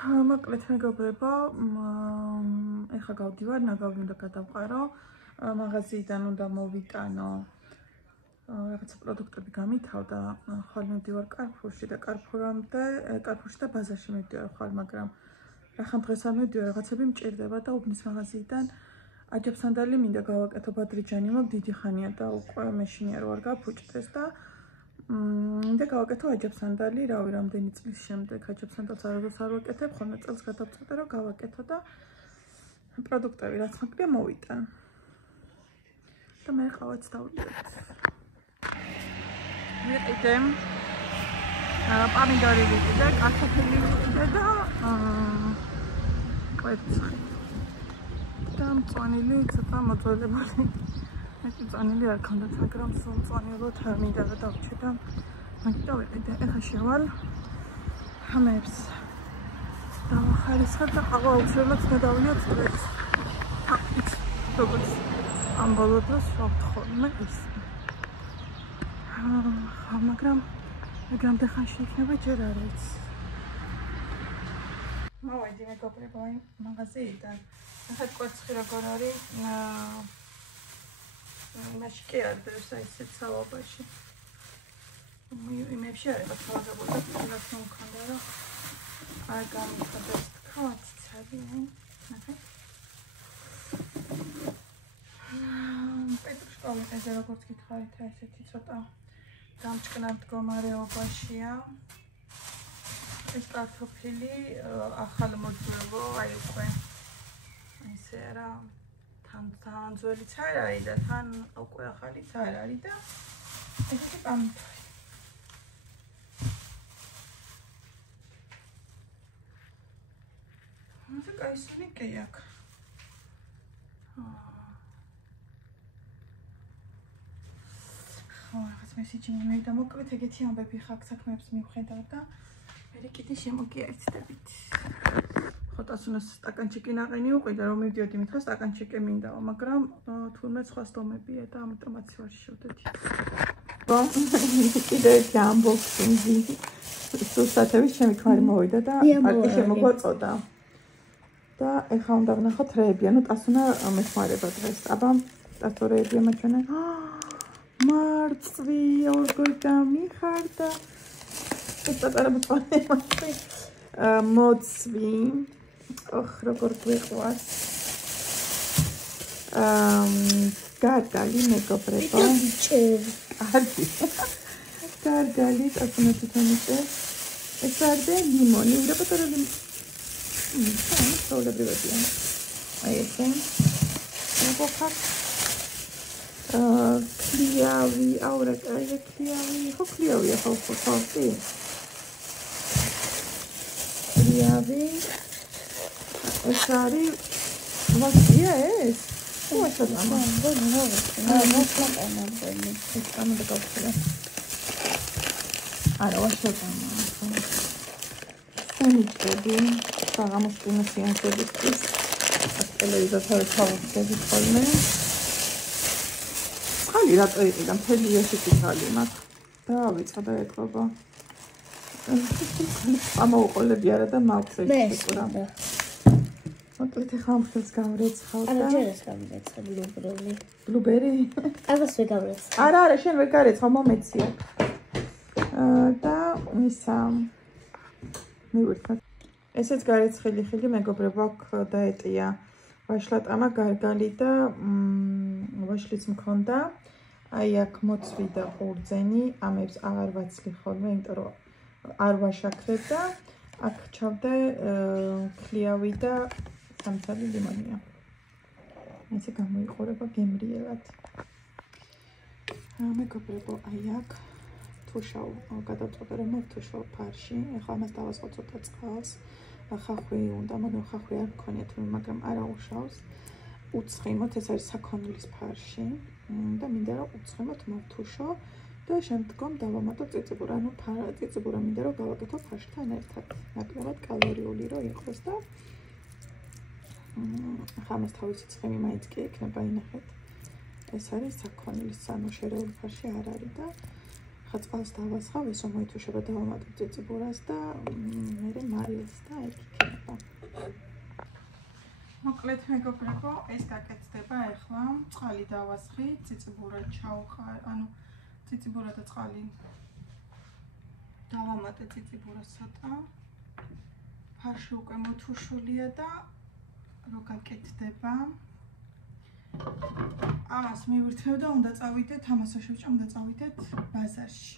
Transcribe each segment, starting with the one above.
მოკლედ მეგობრებო, ეხლა გავდივარ, ნაგავი უნდა გადავყარო, მაღაზიიდან უნდა მოვიტანო რაღაცა პროდუქტები გამითავდა, ხვალ მივდივარ კარფურში და კარფურში და ბაზარში მივდივარ ხვალ, მაგრამ რახან დღეს არ მივდივარ, რაღაცები მჭირდება და უბნის მაღაზიიდან აჯაბსანდალი მინდა გავაკეთო, ბადრიჯანი მაქვს დიდი ხანია და უკვე მეშინია რო არ გაფუჭდეს და მინდა გავაკეთო აჯაბსანდალი, რავი, რამდენი წლის შემდეგ აჯაბსანდალს არასდროს არ ვაკეთებ, ხოლმე წელს გადავწყვეტე რომ გავაკეთო და პროდუქტები რაც მაქვს მოვიტან. და მე ყავაც დავდივართ. ვიყიდე პომიდორი ვიყიდე, კარტოფილი ვიყიდე და კვერცხი. და მწვანილი ცოტა მოძველებული. მწვანილი არ ქონდათ, მაგრამ სულ მწვანილოთ მინდა რომ დავჭე და მაგიტო ვიყიდე. ეხლა შევალ ჰამებს დავახარისხებ და ყავა აუცილებლად გადავლიო წვეთს. როგორც ამ ბოლო დროს შევთხოვნე ის. მაგრამ დღეხანში იქნება ჯერ არ ვიცი. მოვედი მეგობრებო აი მაღაზიიდან. ახლა კვერცხი როგორ არის? მაშინ კი არ დევს აი ესეთ სალობაში. იმებში არის თავგებული და ფულაც მომქონდა რომ არ გამიხდეს თქვა ციცაბი აი. პეტრუშკოვი ეზე როგორც გითხარით ესეთი ცოტა გამჭკნარ მდგომარეობაშია. ეს კარტოფილი ახალ მოძველო აი უკვე ისე რა თან ძველიც არ არის და თან უკვე ახალიც არ არის და ესეთი პამიდორი. ასე კაისანი კი აქვს. რაღაც მესიჯი მივიდა მოკლედ ეგეთი ამბები ხარ საქმეებს მივხედავ და მე კიდე შემოგიერთდებით. ხოტასუნას სტაკანჩიკი ნაყენი უყიდა რომ მივდიოდი მითხრა სტაკანჩიკი მინდაო, მაგრამ თურმე სხვა სტომებია და ამიტომაც ვარ შევდედი. კიდე ერთი unboxing-ი სუსტათების ჩემი ქმარი მოვიდა და აკი შემოგვაწოდა. და ეხლა უნდა ვნახოთ რეები, ანუ ტასუნა მეხმარება დღეს. აბა ტასორეებია მაჩვენა. მარწვი როგორ გამიხარდა. პატარა მოწვანე მოცვი. ოხ როგორ გვიყვარს. გარგალი მეგობრებო. კარგი. გარგალი ტასუნა თვითონიცე. ეს არდა ლიმონი, უნდა პატარა ლიმონი. სოლებრივია. აი ესე. მოგოხარ. ქლიავი, აურა, აი ქლიავი, ხო ქლიავია ხო ხალხი. ქლიავი. ეს არის ვასია ეს? ვასია არა ვასია. სენიჭები, საღამოსკინო სეანსებისთვის ტელევიზორთან თავისუფლად ხოლმე. ხალი რატო იყიდა მთელი ესეთი ხალი მაქვს. დავიწყდა ეთქობა. ამოუყოლები არა და მაქვს ეს რა. მოკლედ ახლა ამხელს გამრეცხავ და არა ჯერ ეს გამრეცხა ბლუბერი. ბლუბერი? აღას ვეგამრეცხა. არა, შენ ვერ გარეცხავ, მომეცია. და ისა მივირთმე. ესეც გარეცხილი ხილი მეგობრებო აქ დაეტია. ვაშლატამა გარგალი და ვაშლიც მქონდა. აი აქ მოცვი და ყურძენი, ამებს აღარ ვაცლი ხოლმე, იმიტომ რომ არ ვაშაქრებ და აქ ჩავდე ქლიავი და სამცალი ლიმონია. ესე გამოიყურება გემრიელად. მეგობრებო, აი აქ თუშავ გადავწყვეტე რომ მოვთუშავ ფარში. ეხლა ამას დავასხო ცოტა წყალს. ხახვი უნდა, მაგრამ ხახვი არ მქონია თუმცა, მაგრამ არა უშავს. უცხიმოთ, ეს არის საქონლის ფარში და მინდა რომ უცხიმოთ მოვთუშო და შემდგომ დავამატო წიწიბურა, ანუ წიწიბურა მინდა რომ გავაკეთო ფარშთან ერთად. ნაკლებად კალორიული რო იყოს და ახლა ამას თავისი ცხიმი მაინც კი ექნება, ინახეთ. ეს არის საქონლის, ანუ შერეული ფარში არ არის და ხა წყალს დავასხავ, ისო მოითუშება დავამატებ წიწიბურას და მერე მარილს და ეგ იქნება. მოკლედ მეგობრებო, ეს გაკეთდება ახლა. წყალი დავასხი, ციციბურად ჩავხარ, ანუ ციციბურად და წყალი დავამატე ციციბურას ცოტა. ფარში უკვე მოთუშულია და რო გაკეთდება. ამას მივირთმევ და უნდა წავიდეთ, ამას შევჭამ, უნდა წავიდეთ ბაზარში.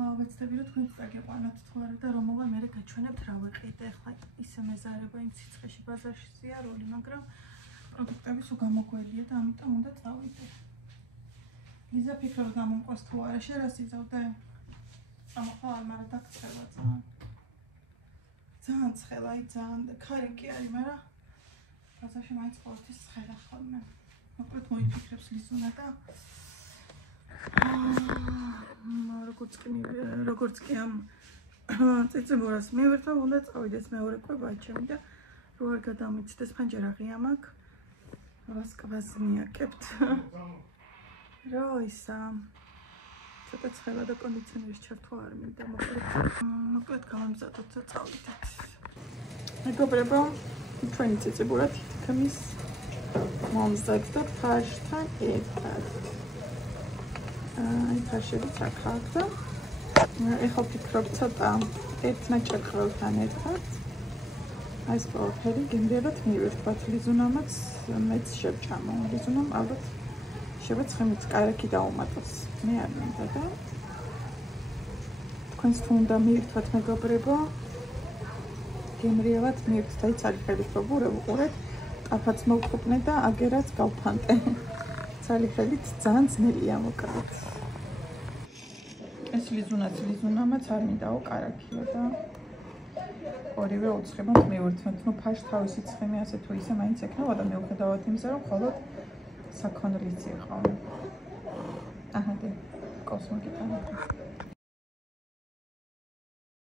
ვეცდები რომ თქვენ წაგიყვანოთ თუ არა და რომ მოვა მე გაჩვენებთ რა ვიყიდე. ახლა ისე მეზარება იმ სიცხეში ბაზარში ზიარული, მაგრამ პროდუქტები სულ გამოგველია და ამიტომ უნდა წავიდე. ლიზა ფიქრობ გამომყვეს თუ არა, შენ რას იზავდე? ამხვალ მაგრამ დაგწევა ძალიან. ძალიან ცხელა, ძალიან ქარი კი არის, მაგრამ ბაზარში მაინც ყოველთვის ცხელა ხოლმე. მოკლედ მოიფიქრებს ლიზუნა და როგორც კი ამ ციციბურას მივირთვა, უნდა წავიდეს მეორე კვებაჩემი და რო არ გადამიცდეს ფანჯარა ღია მაქვს. ვასკვას მიაკებთ. რა ისა ცოტა ცხელა და კონდიციონერის ჩართვა არ მინდა, მოკლედ გავამზადოთ და წავიდეთ. მეგობრებო, ჩვენი ციციბურა თითქმის მომზადდა ფარშთან ერთად. აი ფარშებიც აქ აქვს და ეხლა ვფიქრობ ცოტა ერთნაჭერყრელთან ერთად. აი ეს ყველაფერი გემრიელად მივირთვათ. ლიზუნამაც მეც შევჭამო. ლიზუნამ ალბათ შევეცხემით კარგი დაუმატოს. მე არ მინდა და თქვენს თუ უნდა მივირთვათ მეგობრებო, გემრიელად მივირთვათ. აი ცალიფერით რო ვუყურეთ, ტაფაც მოვხუპნე და აგერაც გავფანტე. ცალიფერით ძალიან ძნელია მოკლედ. ეს ლიზუნამაც არ მინდაო კარაქიო და ორივე უცხებად მივირთვათ. ნუ ფარში თავისი ცხიმი ასე თუ ისე მაინც ექნებოდა, მიუხედავად იმისა, რომ მხოლოდ საქონლიც იყო. აჰა, კოსმიკი.